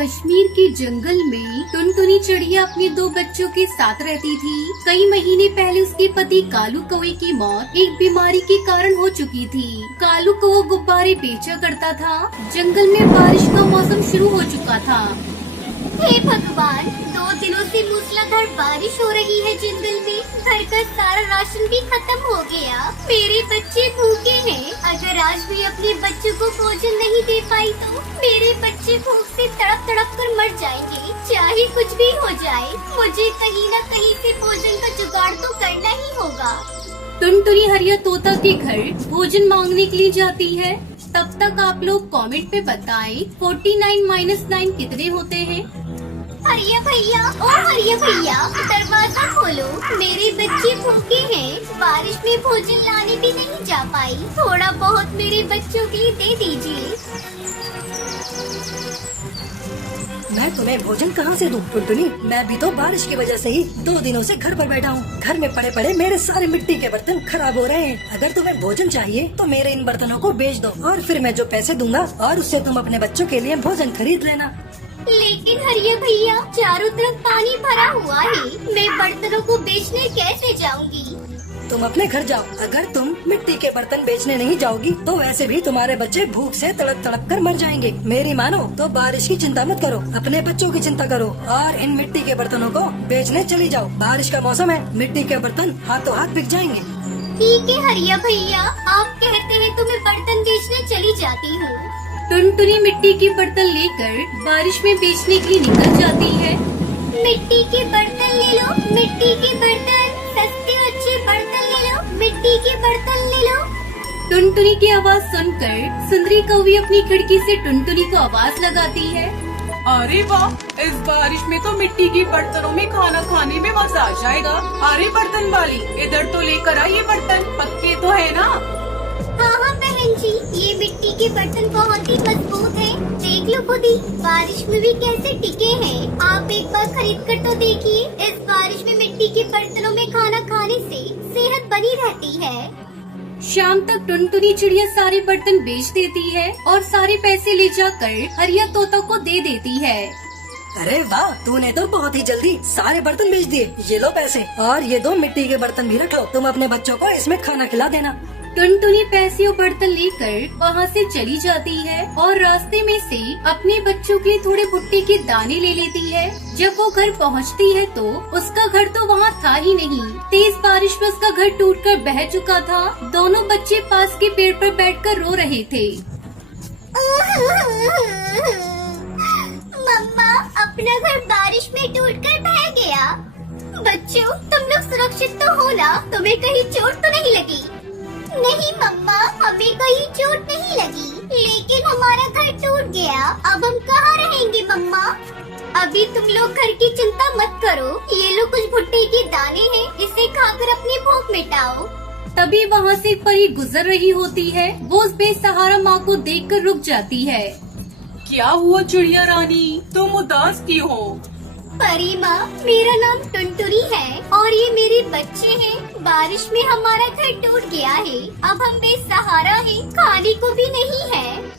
कश्मीर के जंगल में टुनटुनी चिड़िया अपने दो बच्चों के साथ रहती थी। कई महीने पहले उसके पति कालू कौवे की मौत एक बीमारी के कारण हो चुकी थी। कालू कौवा गुब्बारे बेचा करता था। जंगल में बारिश का मौसम शुरू हो चुका था। हे भगवान, 2 दिनों से मूसलाधार बारिश हो रही है जंगल में। घर का सारा राशन भी खत्म हो गया। मेरे बच्चे भूखे हैं। अगर आज भी अपने बच्चों को भोजन नहीं दे पाई तो मेरे बच्चे भूख से तड़प तड़प कर मर जाएंगे। चाहे कुछ भी हो जाए, मुझे कहीं न कहीं से भोजन का जुगाड़ तो करना ही होगा। टुनटुनी हरिया तोता के घर भोजन मांगने के लिए जाती है। तब तक आप लोग कमेंट पे बताएं 49 - 9 कितने होते हैं। हरिया भैया, ओ हरिया भैया, दरवाजा खोलो। मेरे बच्चे भूखे हैं। बारिश में भोजन लाने भी नहीं जा पाई। थोड़ा बहुत मेरे बच्चों के लिए दे दीजिए। मैं तुम्हें भोजन कहाँ से दूँ टुनटुनी? मैं भी तो बारिश की वजह से ही 2 दिनों से घर पर बैठा हूँ। घर में पड़े पड़े मेरे सारे मिट्टी के बर्तन खराब हो रहे हैं। अगर तुम्हें भोजन चाहिए तो मेरे इन बर्तनों को बेच दो और फिर मैं जो पैसे दूंगा और उससे तुम अपने बच्चों के लिए भोजन खरीद लेना। लेकिन हरिया भैया, चारों तरफ पानी भरा हुआ है। मैं बर्तनों को बेचने कैसे जाऊंगी? तुम अपने घर जाओ। अगर तुम मिट्टी के बर्तन बेचने नहीं जाओगी तो वैसे भी तुम्हारे बच्चे भूख से तड़प तड़प कर मर जाएंगे। मेरी मानो तो बारिश की चिंता मत करो, अपने बच्चों की चिंता करो और इन मिट्टी के बर्तनों को बेचने चली जाओ। बारिश का मौसम है, मिट्टी के बर्तन हाथों हाथ बिक जाएंगे। ठीक है हरिया भैया, आप कहते हैं तो मैं बर्तन बेचने चली जाती हूँ। टुनटुनी मिट्टी के बर्तन लेकर बारिश में बेचने के लिए निकल जाती है। मिट्टी के बर्तन ले लो, मिट्टी के बर्तन, सस्ते अच्छे बर्तन ले लो, मिट्टी के बर्तन ले लो। टुनटुनी की आवाज सुनकर सुंदरी कौवी अपनी खिड़की से टुनटुनी को आवाज लगाती है। अरे वाह, इस बारिश में तो मिट्टी के बर्तनों में खाना खाने में मजा आ जाएगा। अरे बर्तन वाली, इधर तो लेकर आ ये बर्तन, पक्के तो है ना? हाँ हाँ बहन जी, ये मिट्टी के बर्तन बहुत ही मजबूत हैं। देख लो खुद ही, बारिश में भी कैसे टिके हैं। आप एक बार खरीद कर तो देखिए। इस बारिश में मिट्टी के बर्तनों में खाना खाने से सेहत बनी रहती है। शाम तक टुनटुनी चिड़िया सारे बर्तन बेच देती है और सारे पैसे ले जाकर हरिया तोता को दे देती है। अरे वाह, तूने तो बहुत ही जल्दी सारे बर्तन बेच दिए। ये लो पैसे और ये 2 मिट्टी के बर्तन भी रख लो। तुम अपने बच्चों को इसमें खाना खिला देना। टुनटुनी पैसे और बर्तन लेकर वहाँ से चली जाती है और रास्ते में से अपने बच्चों के थोड़े भुट्टे के दाने ले लेती है। जब वो घर पहुँचती है तो उसका घर तो वहाँ था ही नहीं। तेज बारिश में उसका घर टूटकर बह चुका था। दोनों बच्चे पास के पेड़ पर बैठकर रो रहे थे। मम्मा, अपना घर बारिश में टूटकर बह गया। बच्चों, तुम लोग सुरक्षित तो हो ना? तुम्हें कहीं चोट तो नहीं लगी? नहीं मम्मा, हमें कहीं चोट नहीं लगी, लेकिन हमारा घर टूट गया। अब हम कहाँ रहेंगे मम्मा? अभी तुम लोग घर की चिंता मत करो। ये लो कुछ भुट्टे के दाने हैं, इसे खाकर अपनी भूख मिटाओ। तभी वहाँ से एक परी गुजर रही होती है। वो उस बेसहारा माँ को देखकर रुक जाती है। क्या हुआ चिड़िया रानी, तुम उदास क्यों हो? परी माँ, मेरा नाम टुनटुनी है और ये मेरे बच्चे हैं। बारिश में हमारा घर टूट गया है। अब हम बेसहारा हैं, खाने को भी नहीं है।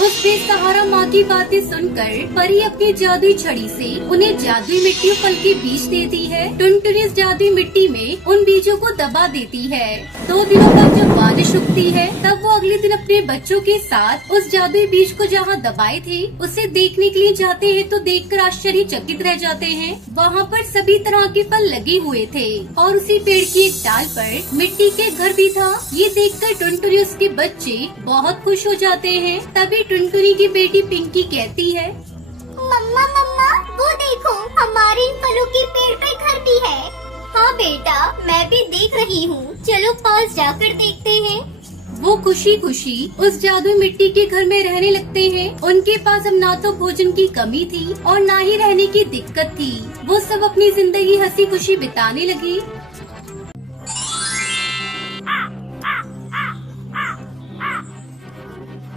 उस बेसहारा माँ की बातें सुनकर परी अपनी जादुई छड़ी से उन्हें जादुई मिट्टी और फल के बीज देती है। टुनटुनी इस जादुई मिट्टी में उन बीजों को दबा देती है। 2 दिनों बाद जब बारिश रुकती है तब वो अगले दिन अपने बच्चों के साथ उस जादुई बीज को जहाँ दबाए थे उसे देखने के लिए जाते हैं तो देखकर आश्चर्यचकित रह जाते हैं। वहाँ पर सभी तरह के फल लगे हुए थे और उसी पेड़ की एक डाल पर मिट्टी के घर भी था। ये देखकर टुनटुनी और उसके बच्चे बहुत खुश हो जाते हैं। तभी टुनटुनी की बेटी पिंकी कहती है, मम्मा मम्मा, वो देखो, हमारे इन फलों के पेड़ पर घर भी है। हाँ बेटा, मैं भी देख रही हूँ। चलो पास जाकर देखते हैं। वो खुशी खुशी उस जादुई मिट्टी के घर में रहने लगते हैं। उनके पास अब ना तो भोजन की कमी थी और ना ही रहने की दिक्कत थी। वो सब अपनी जिंदगी हंसी खुशी बिताने लगी।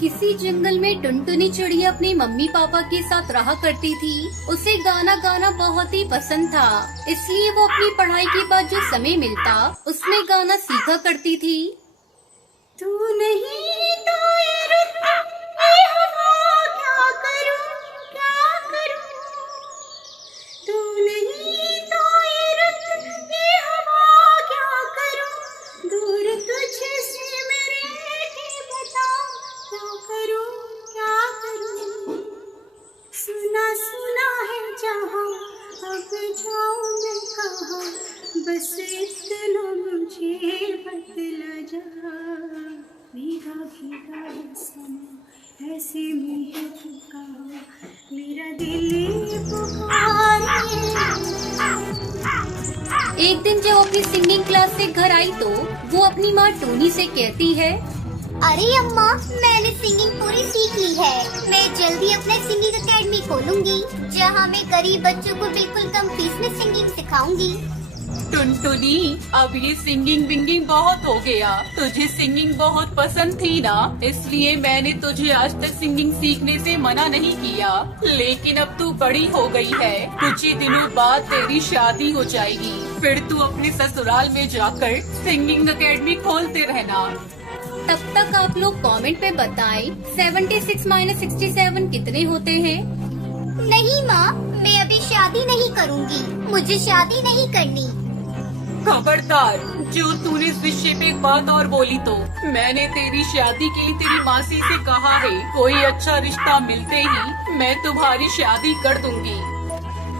किसी जंगल में टुनटुनी चिड़िया अपने मम्मी पापा के साथ रहा करती थी। उसे गाना गाना बहुत ही पसंद था, इसलिए वो अपनी पढ़ाई के बाद जो समय मिलता उसमें गाना सीखा करती थी। तू नहीं तो ये रुत, ये हवा, क्या करूं क्या करूं। से मुझे पुकार, मेरा दिल पुकारे। एक दिन जब अपनी सिंगिंग क्लास से घर आई तो वो अपनी माँ टोनी से कहती है, अरे अम्मा, मैंने सिंगिंग पूरी सीख ली है। मैं जल्दी अपना सिंगिंग एकेडमी खोलूंगी, जहाँ मैं गरीब बच्चों को बिल्कुल कम फीस में सिंगिंग सिखाऊंगी। टुनटुनी, अब ये सिंगिंग विंगिंग बहुत हो गया। तुझे सिंगिंग बहुत पसंद थी ना, इसलिए मैंने तुझे आज तक सिंगिंग सीखने से मना नहीं किया। लेकिन अब तू बड़ी हो गई है, कुछ ही दिनों बाद तेरी शादी हो जाएगी, फिर तू अपने ससुराल में जाकर सिंगिंग एकेडमी खोलते रहना। तब तक आप लोग कमेंट पे बताएं 76 - 67 कितने होते हैं। नहीं माँ, मैं अभी शादी नहीं करूँगी, मुझे शादी नहीं करनी। खबरदार, जो तूने इस विषय पे एक बात और बोली तो मैंने तेरी शादी के लिए तेरी मासी से कहा है, कोई अच्छा रिश्ता मिलते ही मैं तुम्हारी शादी कर दूंगी।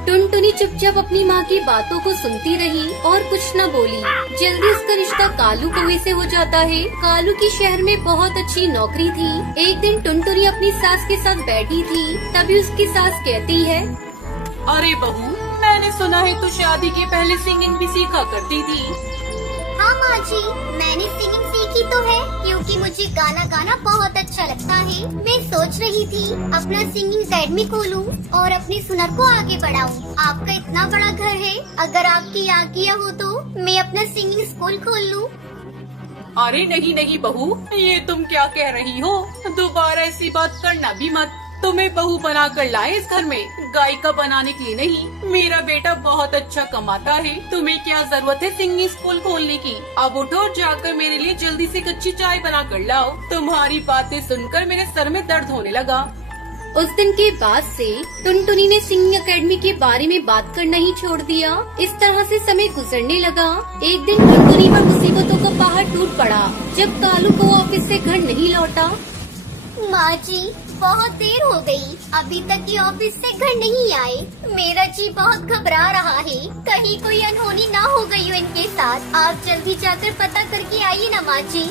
टुनटुनी चुपचाप अपनी माँ की बातों को सुनती रही और कुछ न बोली। जल्दी उसका रिश्ता कालू कौवे से हो जाता है। कालू की शहर में बहुत अच्छी नौकरी थी। एक दिन टुनटुनी अपनी सास के साथ बैठी थी, तभी उसकी सास कहती है, अरे बहू, मैंने सुना है तू शादी के पहले सिंगिंग भी सीखा करती थी। हाँ माँ जी, मैंने सिंगिंग सीखी तो है, क्योंकि मुझे गाना गाना बहुत अच्छा लगता है। मैं सोच रही थी अपना सिंगिंग एकेडमी खोलूं और अपनी सुनर को आगे बढ़ाऊं। आपका इतना बड़ा घर है, अगर आपकी आज्ञा हो तो मैं अपना सिंगिंग स्कूल खोल लूं। अरे नहीं नहीं बहू, ये तुम क्या कह रही हो? दोबारा ऐसी बात करना भी मत। तुम्हें बहू बना कर लाए इस घर में, गायिका बनाने के लिए नहीं। मेरा बेटा बहुत अच्छा कमाता है, तुम्हें क्या जरूरत है सिंगिंग स्कूल खोलने की? अब उठो और जाकर मेरे लिए जल्दी से कच्ची चाय बना कर लाओ। तुम्हारी बातें सुनकर मेरे सर में दर्द होने लगा। उस दिन के बाद से टुनटुनी ने सिंगिंग एकेडमी के बारे में बात करना ही छोड़ दिया। इस तरह से समय गुजरने लगा। एक दिन टुनटुनी पर मुसीबतों का पहाड़ टूट पड़ा जब कालू को ऑफिस से घर नहीं लौटा। माँ जी, बहुत देर हो गई, अभी तक ये ऑफिस से घर नहीं आए। मेरा जी बहुत घबरा रहा है, कहीं कोई अनहोनी ना हो गई हो इनके साथ। आप जल्दी जाकर पता करके आइए ना माँ जी।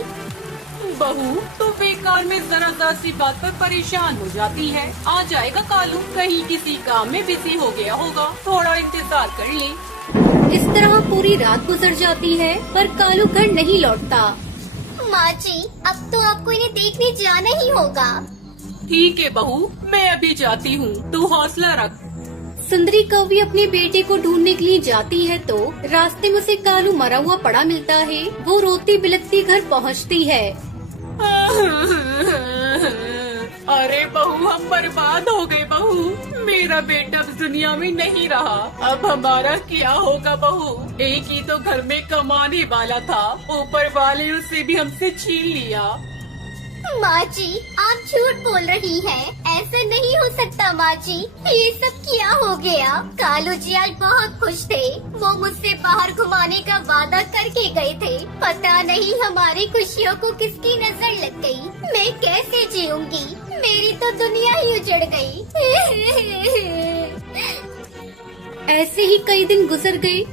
बहू, तू बेकार में जरा सी बात पर परेशान हो जाती है। आ जाएगा कालू, कहीं किसी काम में बिजी हो गया होगा, थोड़ा इंतजार कर ले। इस तरह पूरी रात गुजर जाती है पर कालू घर नहीं लौटता। माँ जी, अब तो आपको इन्हें देखने जाना ही होगा। ठीक है बहू, मैं अभी जाती हूँ, तू हौसला रख। सुंदरी कौवी अपने बेटे को ढूंढने के लिए जाती है तो रास्ते में उसे कालू मरा हुआ पड़ा मिलता है। वो रोती बिलखती घर पहुँचती है। अरे बहू, हम बर्बाद हो गए बहू। मेरा बेटा अब दुनिया में नहीं रहा, अब हमारा क्या होगा बहू? एक ही तो घर में कमाने वाला था, ऊपर वाले ने उसे भी हमसे छीन लिया। माँ जी, आप झूठ बोल रही हैं। ऐसा नहीं हो सकता माँ जी, ये सब क्या हो गया? कालू जी आज बहुत खुश थे, वो मुझसे बाहर घुमाने का वादा करके गए थे। पता नहीं हमारी खुशियों को किसकी नजर लग गई। मैं कैसे जीऊंगी? मेरी तो दुनिया ही उजड़ गई। ऐसे ही कई दिन गुजर गए।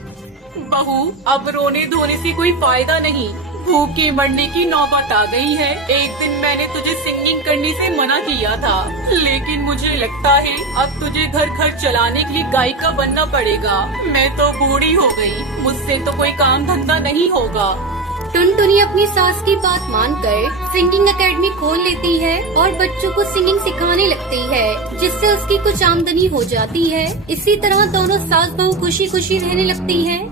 बहू, अब रोने धोने से कोई फायदा नहीं, भूखे मरने की नौबत आ गई है। एक दिन मैंने तुझे सिंगिंग करने से मना किया था, लेकिन मुझे लगता है अब तुझे घर घर चलाने के लिए गायिका बनना पड़ेगा। मैं तो बूढ़ी हो गई, मुझसे तो कोई काम धंधा नहीं होगा। टुनटुनी अपनी सास की बात मानकर सिंगिंग एकेडमी खोल लेती है और बच्चों को सिंगिंग सिखाने लगती है, जिससे उसकी कुछ आमदनी हो जाती है। इसी तरह दोनों सास बहू खुशी खुशी रहने लगती हैं।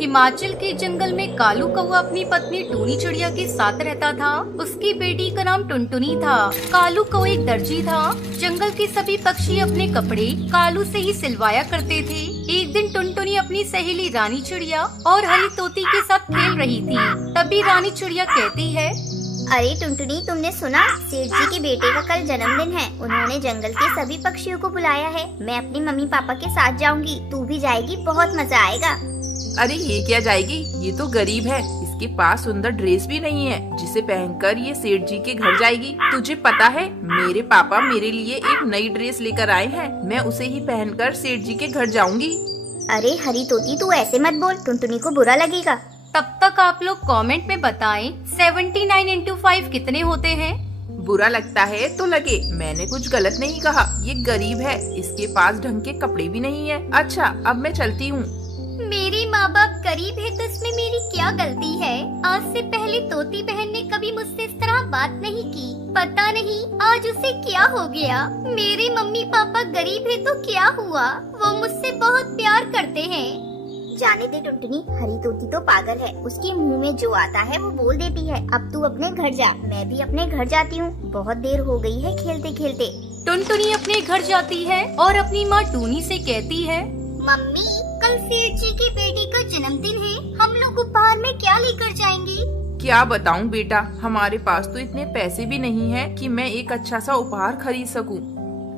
हिमाचल के जंगल में कालू कौवा अपनी पत्नी टूनी चिड़िया के साथ रहता था। उसकी बेटी का नाम टुनटुनी था। कालू कौवा एक दर्जी था। जंगल के सभी पक्षी अपने कपड़े कालू से ही सिलवाया करते थे। एक दिन टुनटुनी अपनी सहेली रानी चिड़िया और हरी तोती के साथ खेल रही थी। तभी रानी चिड़िया कहती है, अरे टुनटुनी, तुमने सुना? सेठ जी के बेटे का कल जन्मदिन है। उन्होंने जंगल के सभी पक्षियों को बुलाया है। मैं अपनी मम्मी पापा के साथ जाऊंगी, तू भी जाएगी, बहुत मजा आएगा। अरे ये क्या जाएगी, ये तो गरीब है, इसके पास सुंदर ड्रेस भी नहीं है जिसे पहनकर ये सेठ जी के घर जाएगी। तुझे पता है मेरे पापा मेरे लिए एक नई ड्रेस लेकर आए हैं, मैं उसे ही पहनकर सेठ जी के घर जाऊंगी। अरे हरी तोती तू ऐसे मत बोल, टुनटुनी को बुरा लगेगा। तब तक आप लोग कमेंट में बताएं 79 into 5 कितने होते हैं। बुरा लगता है तो लगे, मैंने कुछ गलत नहीं कहा। ये गरीब है, इसके पास ढंग के कपड़े भी नहीं है। अच्छा अब मैं चलती हूँ। मेरे माँ बाप गरीब है तो इसमें मेरी क्या गलती है? आज से पहले तोती बहन ने कभी मुझसे इस तरह बात नहीं की। पता नहीं आज उसे क्या हो गया। मेरे मम्मी पापा गरीब है तो क्या हुआ, वो मुझसे बहुत प्यार करते हैं। जाने दे टुनटुनी, हरी तोती तो पागल है, उसके मुंह में जो आता है वो बोल देती है। अब तू अपने घर जा, मैं भी अपने घर जाती हूँ, बहुत देर हो गई है खेलते खेलते। टुनटुनी अपने घर जाती है और अपनी माँ टूनी से कहती है, मम्मी कल सेठ जी की बेटी का जन्मदिन है, हम लोग उपहार में क्या लेकर जाएंगे? क्या बताऊं बेटा, हमारे पास तो इतने पैसे भी नहीं है कि मैं एक अच्छा सा उपहार खरीद सकूं।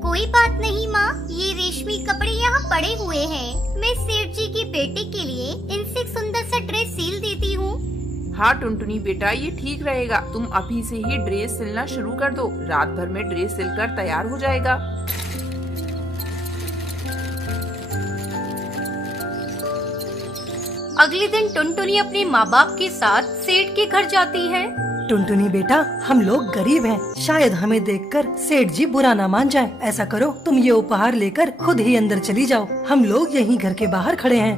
कोई बात नहीं माँ, ये रेशमी कपड़े यहाँ पड़े हुए हैं, मैं सेठ जी की बेटी के लिए इनसे एक सुंदर सा ड्रेस सिल देती हूँ। हाँ टुनटुनी बेटा, ये ठीक रहेगा। तुम अभी से ही ड्रेस सिलना शुरू कर दो, रात भर में ड्रेस सिलकर तैयार हो जाएगा। अगले दिन टुनटुनी अपने माँ बाप के साथ सेठ के घर जाती है। टुनटुनी बेटा, हम लोग गरीब हैं, शायद हमें देखकर सेठ जी बुरा ना मान जाए। ऐसा करो, तुम ये उपहार लेकर खुद ही अंदर चली जाओ, हम लोग यहीं घर के बाहर खड़े हैं।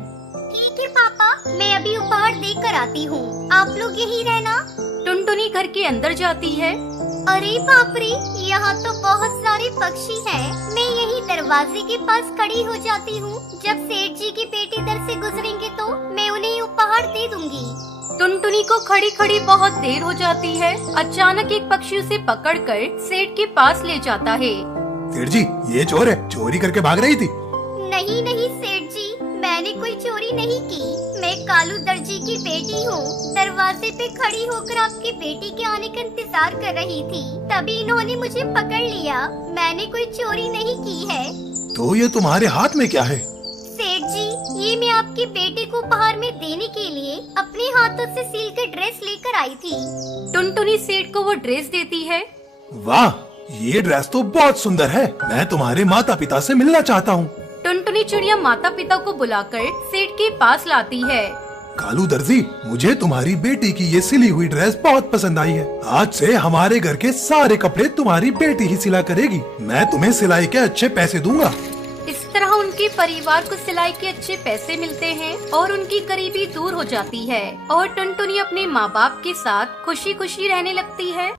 ठीक है पापा, मैं अभी उपहार देख कर आती हूँ, आप लोग यहीं रहना। टुनटुनी घर के अंदर जाती है। अरे बाप रे, यहाँ तो बहुत सारे पक्षी हैं। मैं यही दरवाजे के पास खड़ी हो जाती हूँ। जब सेठ जी की बेटी इधर से गुजरेंगे तो मैं उन्हें उपहार दे दूंगी। टुनटुनी को खड़ी खड़ी बहुत देर हो जाती है। अचानक एक पक्षी उसे पकड़कर सेठ के पास ले जाता है। सेठ जी, ये चोर है, चोरी करके भाग रही थी। नहीं नहीं सेठ जी, मैंने कोई चोरी नहीं की, मैं कालू दर्जी की बेटी हूँ। दरवाजे पे खड़ी होकर आपकी बेटी के आने का इंतजार कर रही थी, तभी इन्होंने मुझे पकड़ लिया। मैंने कोई चोरी नहीं की है। तो ये तुम्हारे हाथ में क्या है? सेठ जी, ये मैं आपकी बेटी को उपहार में देने के लिए अपने हाथों से सिल कर ड्रेस लेकर आई थी। टुनटुनी सेठ को वो ड्रेस देती है। वाह, ये ड्रेस तो बहुत सुंदर है, मैं तुम्हारे माता पिता से मिलना चाहता हूँ। टुनटुनी चिड़िया माता पिता को बुलाकर सेठ के पास लाती है। कालू दर्जी, मुझे तुम्हारी बेटी की ये सिली हुई ड्रेस बहुत पसंद आई है। आज से हमारे घर के सारे कपड़े तुम्हारी बेटी ही सिला करेगी। मैं तुम्हें सिलाई के अच्छे पैसे दूंगा। इस तरह उनके परिवार को सिलाई के अच्छे पैसे मिलते हैं और उनकी गरीबी दूर हो जाती है और टुनटुनी अपने माँ बाप के साथ खुशी खुशी रहने लगती है।